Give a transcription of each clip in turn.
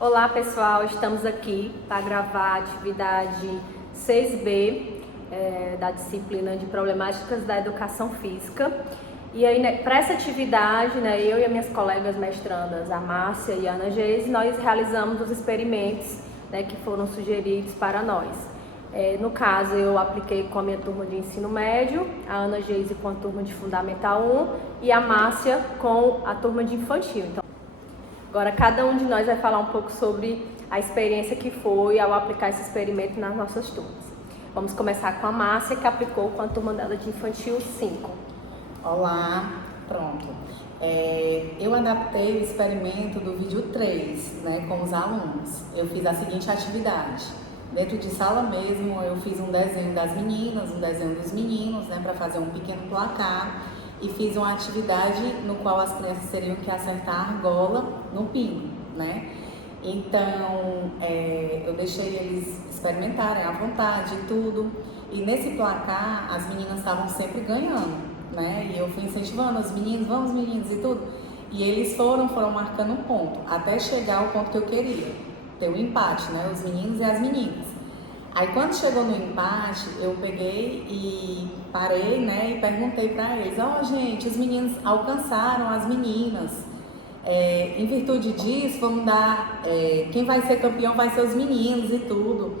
Olá pessoal, estamos aqui para gravar a atividade 6B da disciplina de Problemáticas da Educação Física. E aí, para essa atividade, eu e as minhas colegas mestrandas, a Márcia e a Ana Geise, nós realizamos os experimentos que foram sugeridos para nós. No caso, eu apliquei com a minha turma de ensino médio, a Ana Geise com a turma de Fundamental 1 e a Márcia com a turma de infantil. Então, agora, cada um de nós vai falar um pouco sobre a experiência que foi ao aplicar esse experimento nas nossas turmas. Vamos começar com a Márcia, que aplicou com a turma dela de infantil 5. Olá, pronto. Eu adaptei o experimento do vídeo 3, com os alunos. Eu fiz a seguinte atividade. Dentro de sala mesmo, eu fiz um desenho das meninas, um desenho dos meninos, para fazer um pequeno placar. E fiz uma atividade no qual as crianças teriam que acertar a argola no pino, Então, eu deixei eles experimentarem à vontade e tudo. E nesse placar, as meninas estavam sempre ganhando, E eu fui incentivando os meninos, vamos meninos e tudo. E eles foram marcando um ponto, até chegar ao ponto que eu queria, ter um empate, os meninos e as meninas. Aí quando chegou no empate, eu peguei e parei, e perguntei para eles, gente, os meninos alcançaram as meninas. Em virtude disso, vamos dar, quem vai ser campeão vai ser os meninos e tudo.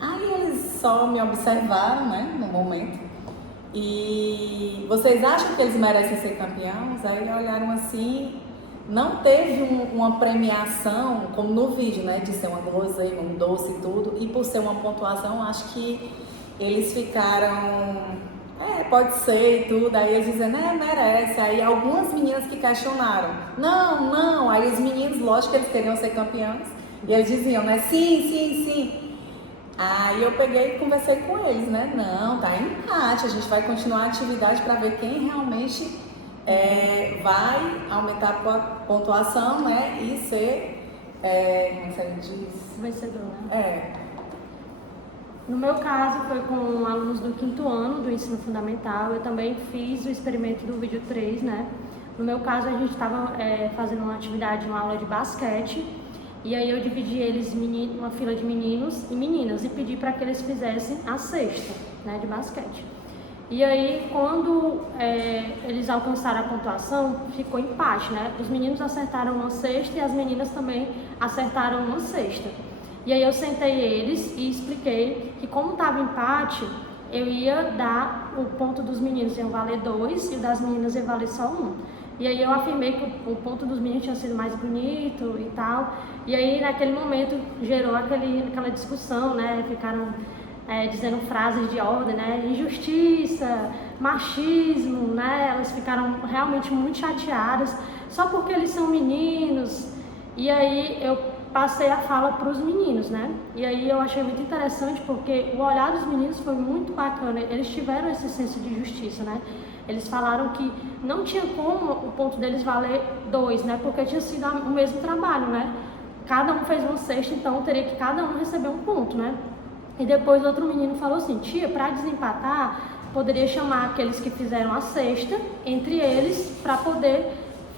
Aí eles só me observaram, no momento. E vocês acham que eles merecem ser campeões? Aí olharam assim. Não teve uma premiação, como no vídeo, de ser uma guloseima, um doce e tudo. E por ser uma pontuação, acho que eles ficaram, pode ser e tudo. Aí eles dizendo, merece. Aí algumas meninas que questionaram, não. Aí os meninos, lógico que eles queriam ser campeões. E eles diziam, sim. Aí eu peguei e conversei com eles, não, tá empate. A gente vai continuar a atividade para ver quem realmente... vai aumentar a pontuação, e ser, como você diz? Vencedor, No meu caso, foi com alunos do 5º ano do ensino fundamental. Eu também fiz o experimento do vídeo 3, No meu caso, a gente estava fazendo uma atividade, uma aula de basquete. E aí eu dividi eles em uma fila de meninos e meninas e pedi para que eles fizessem a cesta, de basquete. E aí, quando eles alcançaram a pontuação, ficou empate, Os meninos acertaram uma cesta e as meninas também acertaram uma cesta. E aí eu sentei eles e expliquei que, como estava empate, eu ia dar o ponto dos meninos ia valer 2 e o das meninas ia valer só 1. E aí eu afirmei que o ponto dos meninos tinha sido mais bonito e tal. E aí, naquele momento, gerou aquela discussão, Ficaram... dizendo frases de ordem, injustiça, machismo, Elas ficaram realmente muito chateadas, só porque eles são meninos. E aí eu passei a fala para os meninos, E aí eu achei muito interessante porque o olhar dos meninos foi muito bacana. Eles tiveram esse senso de justiça, Eles falaram que não tinha como o ponto deles valer 2, Porque tinha sido o mesmo trabalho, Cada um fez uma cesta, então teria que cada um receber um ponto, E depois outro menino falou assim, tia, para desempatar, poderia chamar aqueles que fizeram a cesta, entre eles, para poder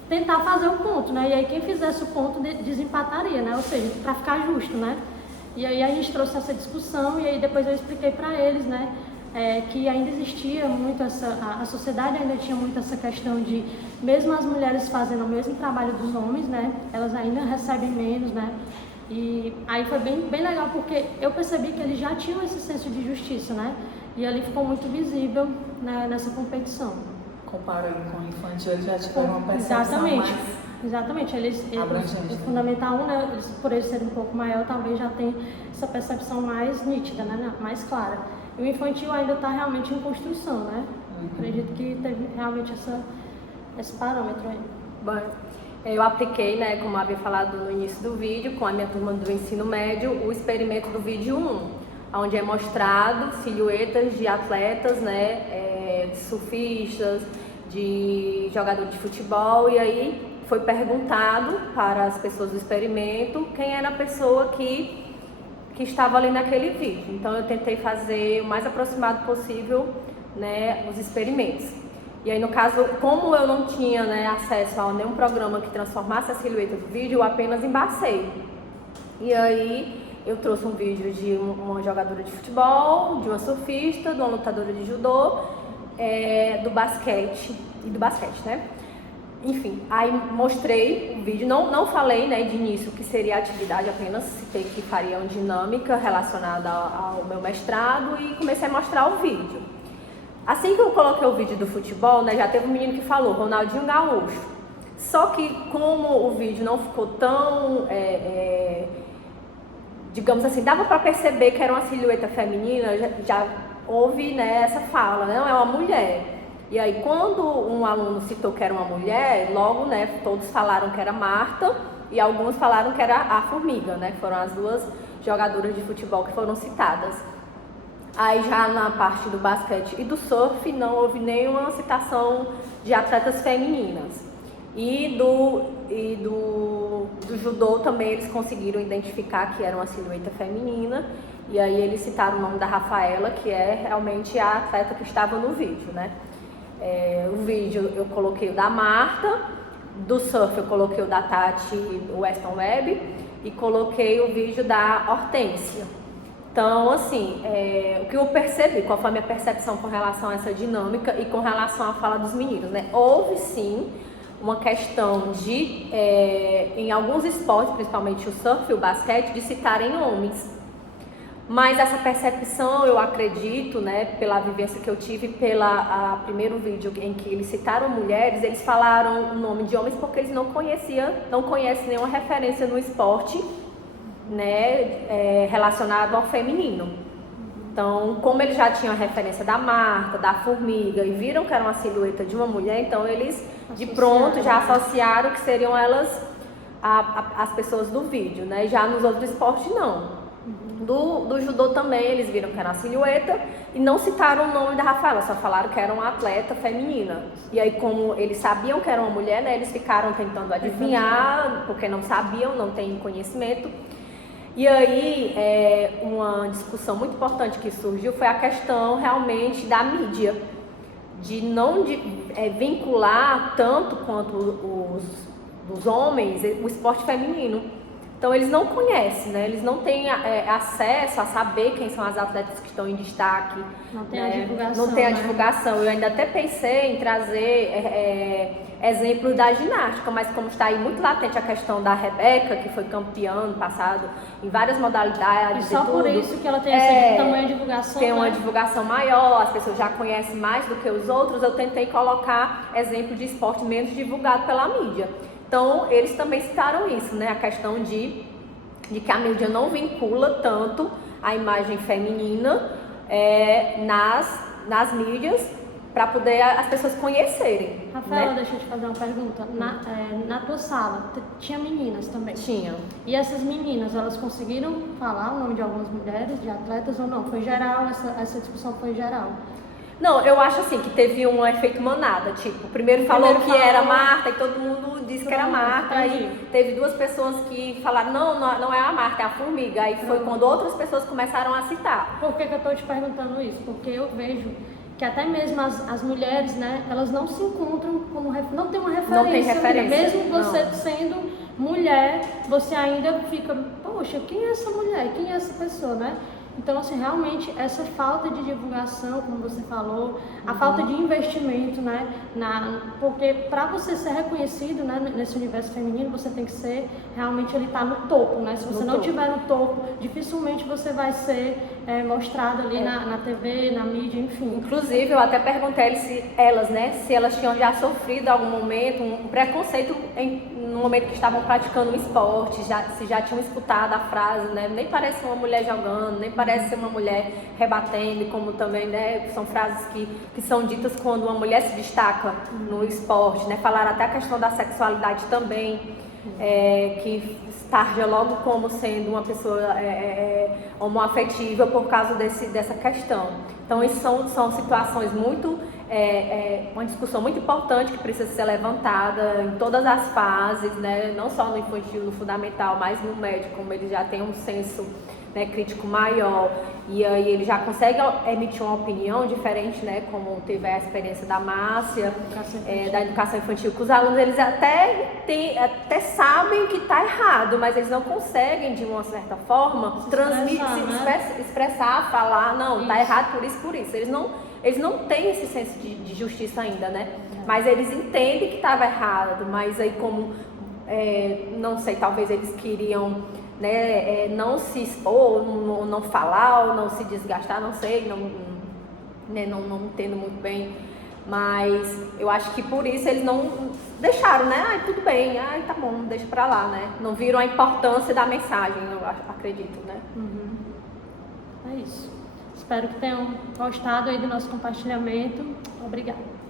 tentar fazer o ponto, E aí quem fizesse o ponto desempataria, Ou seja, para ficar justo, E aí a gente trouxe essa discussão e aí depois eu expliquei para eles, que ainda existia muito a sociedade ainda tinha muito essa questão de, mesmo as mulheres fazendo o mesmo trabalho dos homens, elas ainda recebem menos, E aí foi bem legal porque eu percebi que eles já tinham esse senso de justiça, E ali ficou muito visível, nessa competição. Comparando com o infantil, eles já tiveram uma percepção Exatamente. Eles abrangente, o Fundamental 1, por eles serem um pouco maior, talvez já tem essa percepção mais nítida, mais clara. E o infantil ainda está realmente em construção, Acredito que teve realmente esse parâmetro aí. Bom, eu apliquei, como havia falado no início do vídeo, com a minha turma do ensino médio, o experimento do vídeo 1, onde é mostrado silhuetas de atletas, de surfistas, de jogador de futebol, e aí foi perguntado para as pessoas do experimento quem era a pessoa que estava ali naquele vídeo. Então eu tentei fazer o mais aproximado possível, os experimentos. E aí, no caso, como eu não tinha acesso a nenhum programa que transformasse a silhueta do vídeo, eu apenas embacei. E aí eu trouxe um vídeo de uma jogadora de futebol, de uma surfista, de uma lutadora de judô, do basquete, né? Enfim, aí mostrei o vídeo, não falei, né, de início que seria atividade, apenas citei que faria uma dinâmica relacionada ao meu mestrado e comecei a mostrar o vídeo. Assim que eu coloquei o vídeo do futebol, né, já teve um menino que falou, Ronaldinho Gaúcho. Só que como o vídeo não ficou tão, digamos assim, dava para perceber que era uma silhueta feminina, já houve, né, essa fala, não é uma mulher. E aí quando um aluno citou que era uma mulher, logo, né, todos falaram que era Marta e alguns falaram que era a Formiga, né, foram as duas jogadoras de futebol que foram citadas. Aí já na parte do basquete e do surf não houve nenhuma citação de atletas femininas. E do judô também eles conseguiram identificar que era uma silhueta feminina. E aí eles citaram o nome da Rafaela, que é realmente a atleta que estava no vídeo, né? O vídeo eu coloquei o da Marta, do surf eu coloquei o da Tati Weston Webb e coloquei o vídeo da Hortência. Então, assim, o que eu percebi, qual foi a minha percepção com relação a essa dinâmica e com relação à fala dos meninos, né? Houve sim uma questão de, em alguns esportes, principalmente o surf e o basquete, de citarem homens. Mas essa percepção, eu acredito, né, pela vivência que eu tive, pelo primeiro vídeo em que eles citaram mulheres, eles falaram o nome de homens porque eles não conhecem nenhuma referência no esporte, né, relacionado ao feminino. Então, como eles já tinham a referência da Marta, da Formiga e viram que era uma silhueta de uma mulher, então eles de pronto já associaram que seriam elas as pessoas do vídeo, né? Já nos outros esportes não. Do judô também eles viram que era uma silhueta e não citaram o nome da Rafaela, só falaram que era uma atleta feminina. E aí como eles sabiam que era uma mulher, né, eles ficaram tentando adivinhar, porque não sabiam, não têm conhecimento. E aí uma discussão muito importante que surgiu foi a questão realmente da mídia, de não vincular tanto quanto os homens o esporte feminino. Então eles não conhecem, né? Eles não têm acesso a saber quem são as atletas que estão em destaque. Não tem, né? a divulgação. Não tem a divulgação. Eu ainda até pensei em trazer exemplos da ginástica, mas como está aí muito latente a questão da Rebeca, que foi campeã ano passado em várias modalidades. E só por isso que ela tem esse tamanho de divulgação. Tem uma divulgação maior, as pessoas já conhecem mais do que os outros. Eu tentei colocar exemplo de esporte menos divulgado pela mídia. Então, eles também citaram isso, né? A questão de que a mídia não vincula tanto a imagem feminina nas mídias para poder as pessoas conhecerem. Rafaela, né? deixa eu te fazer uma pergunta. Na tua sala, tinha meninas também? Tinha. E essas meninas, elas conseguiram falar o nome de algumas mulheres, de atletas ou não? Foi geral, essa discussão foi geral? Não, eu acho assim que teve um efeito manada, tipo, primeiro falou que era Marta e todo mundo disse que era Marta, aí teve duas pessoas que falaram, não é a Marta, é a Formiga, aí foi quando outras pessoas começaram a citar. Por que eu tô te perguntando isso? Porque eu vejo que até mesmo as mulheres, né, elas não se encontram como, não tem uma referência. Não tem referência. Mesmo você sendo mulher, você ainda fica, poxa, quem é essa mulher? Quem é essa pessoa, né? Então, assim, realmente, essa falta de divulgação, como você falou, a falta de investimento, né, porque para você ser reconhecido, né, nesse universo feminino, você tem que ser, realmente, ele tá no topo, né, se você não estiver no topo, dificilmente você vai ser mostrado ali na TV, na mídia, enfim. Inclusive, eu até perguntei se elas tinham já sofrido algum momento, um preconceito no momento que estavam praticando um esporte, se já tinham escutado a frase, né, nem parece uma mulher jogando, nem parece ser uma mulher rebatendo, como também, né, são frases que são ditas quando uma mulher se destaca no esporte, né, falaram até a questão da sexualidade também, que tarja logo como sendo uma pessoa homoafetiva por causa dessa questão. Então, isso são situações muito, uma discussão muito importante que precisa ser levantada em todas as fases, né, não só no infantil, no fundamental, mas no médio, como eles já têm um senso né, crítico maior, e aí ele já consegue emitir uma opinião diferente, né, como teve a experiência da Márcia, da educação infantil, que os alunos eles até sabem que está errado, mas eles não conseguem, de uma certa forma, expressar, falar, não, está errado por isso. Eles não têm esse senso de justiça ainda, né? Mas eles entendem que estava errado, mas aí como, não sei, talvez eles queriam, né, não se expor, não falar, ou não se desgastar, não sei, não entendo muito bem, mas eu acho que por isso eles não deixaram, né? Ai, tudo bem, ai, tá bom, deixa pra lá, né? Não viram a importância da mensagem, eu acredito, né? É isso. Espero que tenham gostado aí do nosso compartilhamento. Obrigada.